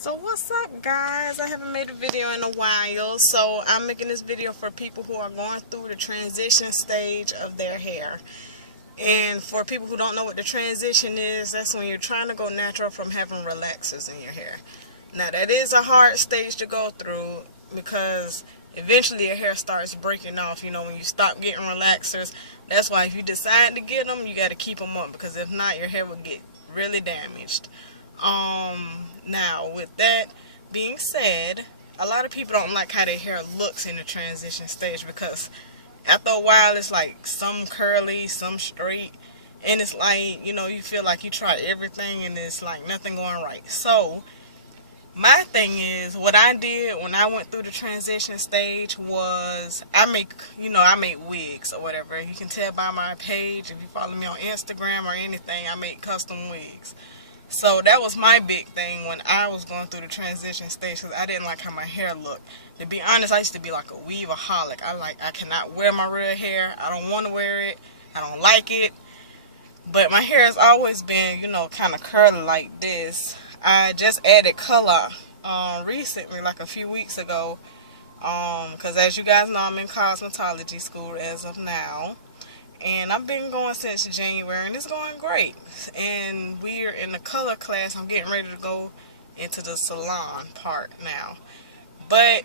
So what's up, guys? I haven't made a video in a while, so I'm making this video for people who are going through the transition stage of their hair. And for people who don't know what the transition is, that's when you're trying to go natural from having relaxers in your hair. Now that is a hard stage to go through because eventually your hair starts breaking off, when you stop getting relaxers. That's why if you decide to get them, you got to keep them up, because if not, your hair will get really damaged. Now with that being said, a lot of people don't like how their hair looks in the transition stage, because after a while it's like some curly, some straight, and it's like, you feel like you tried everything and it's like nothing going right. So my thing is, what I did when I went through the transition stage was I make wigs or whatever. You can tell by my page, if you follow me on Instagram or anything, I make custom wigs. So that was my big thing when I was going through the transition stage, because I didn't like how my hair looked. To be honest, I used to be like a weaveaholic. I cannot wear my real hair. I don't want to wear it. I don't like it. But my hair has always been, kind of curly like this. I just added color recently, like a few weeks ago, because as you guys know, I'm in cosmetology school as of now. And I've been going since January, and it's going great. And we're in the color class. I'm getting ready to go into the salon part now. But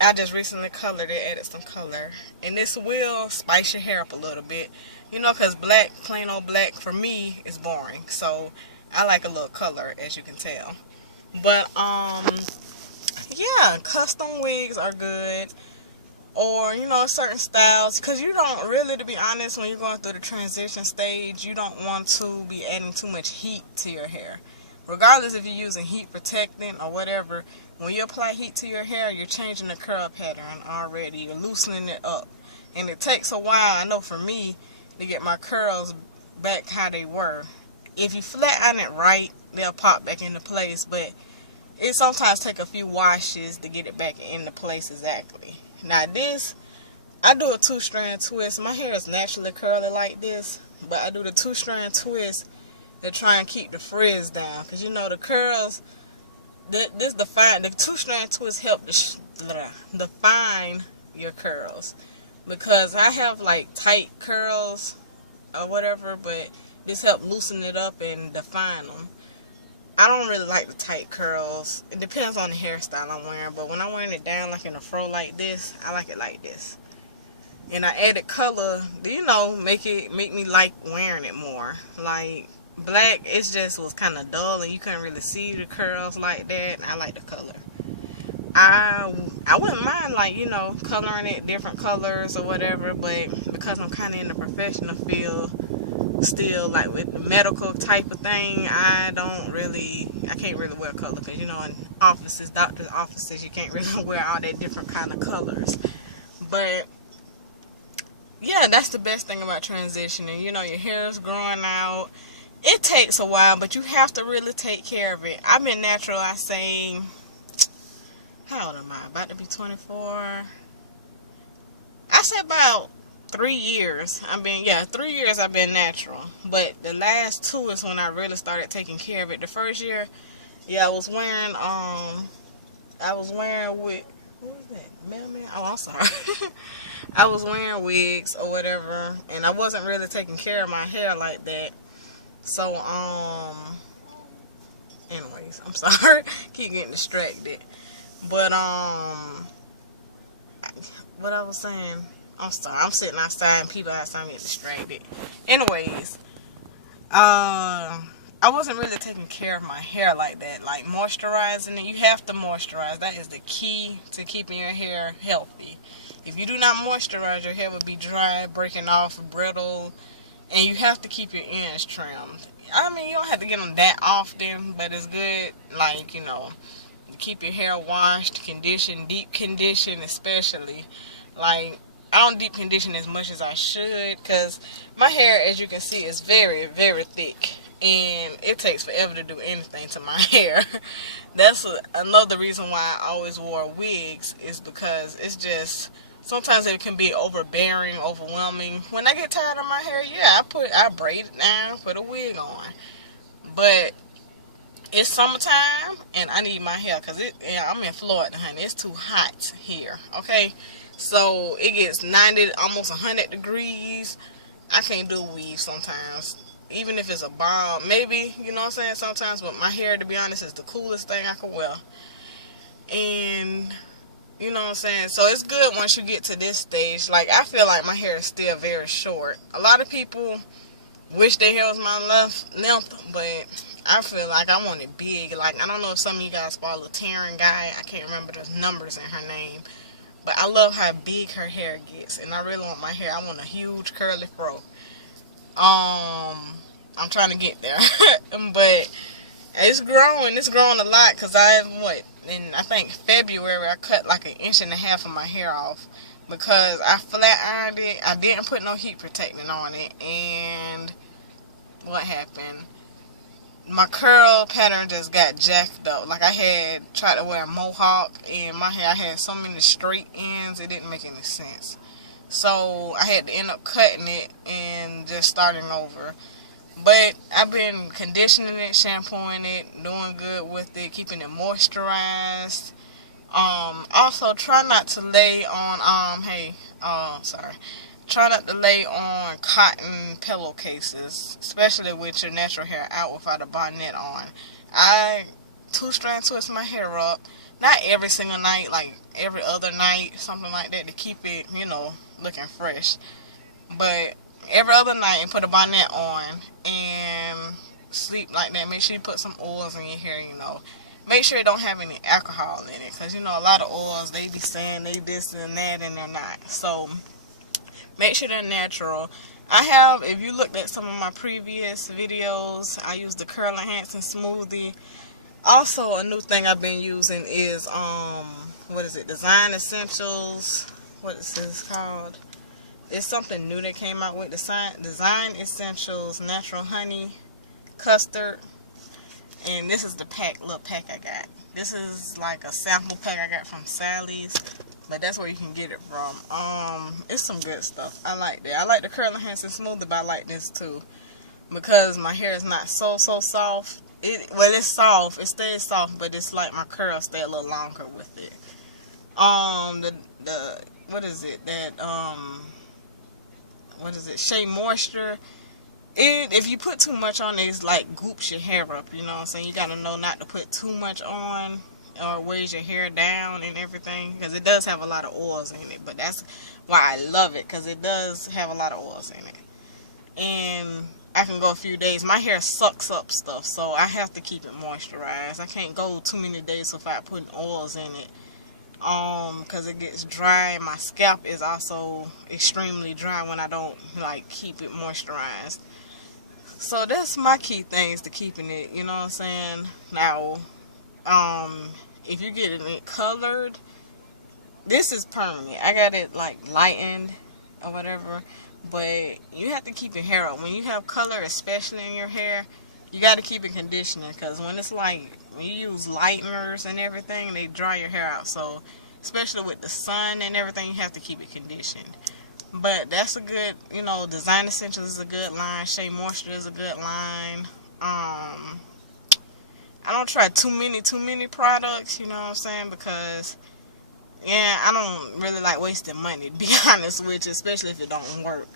I just recently colored it, added some color. And this will spice your hair up a little bit. Because black, plain old black, for me, is boring. So I like a little color, as you can tell. But, yeah, custom wigs are good. Or, certain styles, because you don't really, to be honest, when you're going through the transition stage, you don't want to be adding too much heat to your hair. Regardless if you're using heat protectant or whatever, when you apply heat to your hair, you're changing the curl pattern already. You're loosening it up. And it takes a while, I know for me, to get my curls back how they were. If you flat iron it right, they'll pop back into place, but it sometimes takes a few washes to get it back into place exactly. Now this, I do a 2-strand twist. My hair is naturally curly like this, but I do the 2-strand twist to try and keep the frizz down. Because the curls, the 2-strand twist help define your curls. Because I have like tight curls or whatever, but this helps loosen it up and define them. I don't really like the tight curls. It depends on the hairstyle I'm wearing, but when I'm wearing it down like in a fro like this, I like it like this. And I added color to, make me like wearing it more. Like black, it just was kind of dull and you couldn't really see the curls like that. And I like the color. I wouldn't mind coloring it different colors or whatever, but because I'm kind of in the professional field still, like with the medical type of thing, I can't really wear color, because in offices, doctor's offices, you can't really wear all that different kind of colors. But yeah, that's the best thing about transitioning. Your hair is growing out. It takes a while, but you have to really take care of it. I've been natural, I say, how old am I? About to be 24. I say about 3 years. 3 years I've been natural. But the last 2 is when I really started taking care of it. The first year, I was wearing what was that? Mailman? Oh, I'm sorry. I was wearing wigs or whatever, and I wasn't really taking care of my hair like that. So, anyways, I'm sorry. Keep getting distracted. But, what I was saying, I'm sorry, I'm sitting outside and people outside get distracted. Anyways, I wasn't really taking care of my hair like that. Like moisturizing it, you have to moisturize. That is the key to keeping your hair healthy. If you do not moisturize, your hair will be dry, breaking off, brittle, and you have to keep your ends trimmed. I mean, you don't have to get them that often, but it's good, keep your hair washed, conditioned, deep condition especially. Like, I don't deep condition as much as I should, because my hair, as you can see, is very, very thick. And it takes forever to do anything to my hair. That's another reason why I always wore wigs, is because it's just, sometimes it can be overbearing, overwhelming. When I get tired of my hair, I braid it down, put a wig on. But it's summertime and I need my hair because I'm in Florida, honey. It's too hot here, okay? So it gets 90, almost 100 degrees. I can't do weave sometimes. Even if it's a bomb, maybe, you know what I'm saying, sometimes. But my hair, to be honest, is the coolest thing I can wear. And, you know what I'm saying? So it's good once you get to this stage. Like, I feel like my hair is still very short. A lot of people wish their hair was my length, but I feel like I want it big. Like, I don't know if some of you guys follow Taryn Guy. I can't remember the numbers in her name. But I love how big her hair gets. And I really want my hair. I want a huge curly fro. I'm trying to get there. But it's growing. It's growing a lot because in I think February I cut like 1.5 inches of my hair off because I flat ironed it. I didn't put no heat protectant on it. And what happened? My curl pattern just got jacked up. Like I had tried to wear a mohawk and my hair, I had so many straight ends, it didn't make any sense. So I had to end up cutting it and just starting over. But I've been conditioning it, shampooing it, doing good with it, keeping it moisturized. Also try not to lay on, try not to lay on cotton pillowcases, especially with your natural hair out without a bonnet on. I 2-strand twist my hair up, not every single night, like every other night, something like that, to keep it, you know, looking fresh. But every other night, and put a bonnet on and sleep like that. Make sure you put some oils in your hair, you know. Make sure it don't have any alcohol in it, because, you know, a lot of oils, they be saying they this and that, and they're not. So make sure they're natural. If you looked at some of my previous videos, I use the Curl Enhancing Smoothie. Also, a new thing I've been using is, Design Essentials. What is this called? It's something new that came out with Design Essentials Natural Honey Custard. And this is the little pack I got. This is like a sample pack I got from Sally's. But that's where you can get it from. It's some good stuff. I like that. I like the Curl Enhancing Smoothie, but I like this too. Because my hair is not so soft. It's soft. It stays soft, but it's like my curls stay a little longer with it. Shea Moisture. If you put too much on it, it's like goops your hair up, you know what I'm saying? You gotta know not to put too much on or weighs your hair down and everything, because it does have a lot of oils in it. But that's why I love it, because it does have a lot of oils in it. And I can go a few days. My hair sucks up stuff, so I have to keep it moisturized. I can't go too many days without putting oils in it. Because it gets dry. My scalp is also extremely dry when I don't like keep it moisturized. So that's my key things to keeping it, you know what I'm saying? Now, if you're getting it colored, this is permanent. I got it like lightened or whatever, but you have to keep your hair up. When you have color, especially in your hair, you got to keep it conditioning, because when it's like, when you use lighteners and everything, they dry your hair out. So, especially with the sun and everything, you have to keep it conditioned. But that's a good, you know, Design Essentials is a good line. Shea Moisture is a good line. I don't try too many products, you know what I'm saying, because, yeah, I don't really like wasting money, to be honest with you, especially if it don't work.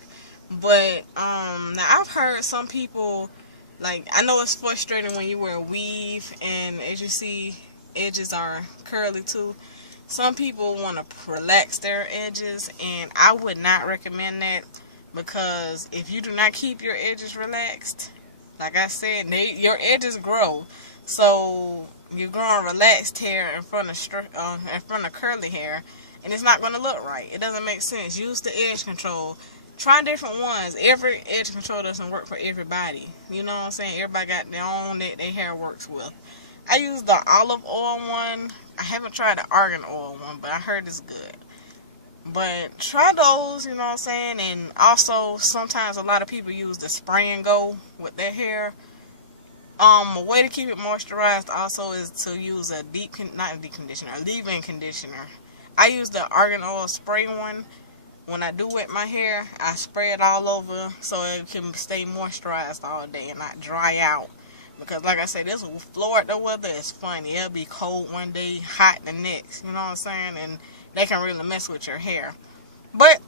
But, now I've heard some people, like, I know it's frustrating when you wear a weave, and as you see, edges are curly too. Some people want to relax their edges, and I would not recommend that, because if you do not keep your edges relaxed, like I said, your edges grow. So you're growing relaxed hair in front of curly hair, and it's not going to look right. It doesn't make sense. Use the edge control. Try different ones. Every edge control doesn't work for everybody. You know what I'm saying? Everybody got their own that their hair works with. I use the olive oil one. I haven't tried the argan oil one, but I heard it's good. But try those, you know what I'm saying? And also, sometimes a lot of people use the spray and go with their hair. A way to keep it moisturized also is to use a leave-in conditioner. I use the argan oil spray one. When I do wet my hair, I spray it all over so it can stay moisturized all day and not dry out. Because like I said, this Florida weather is funny. It'll be cold one day, hot the next. You know what I'm saying? And they can really mess with your hair. But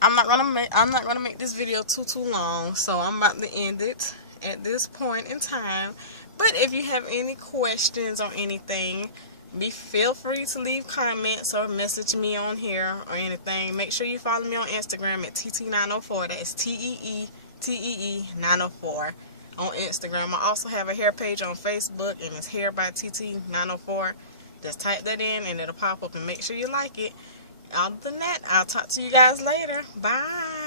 I'm not gonna make this video too long, so I'm about to end it at this point in time. But if you have any questions or anything, feel free to leave comments or message me on here or anything. Make sure you follow me on Instagram at TT904. That is TEE 904 on Instagram. I also have a hair page on Facebook, and it's Hair by TT904. Just type that in and it'll pop up, and make sure you like it. Other than that, I'll talk to you guys later. Bye.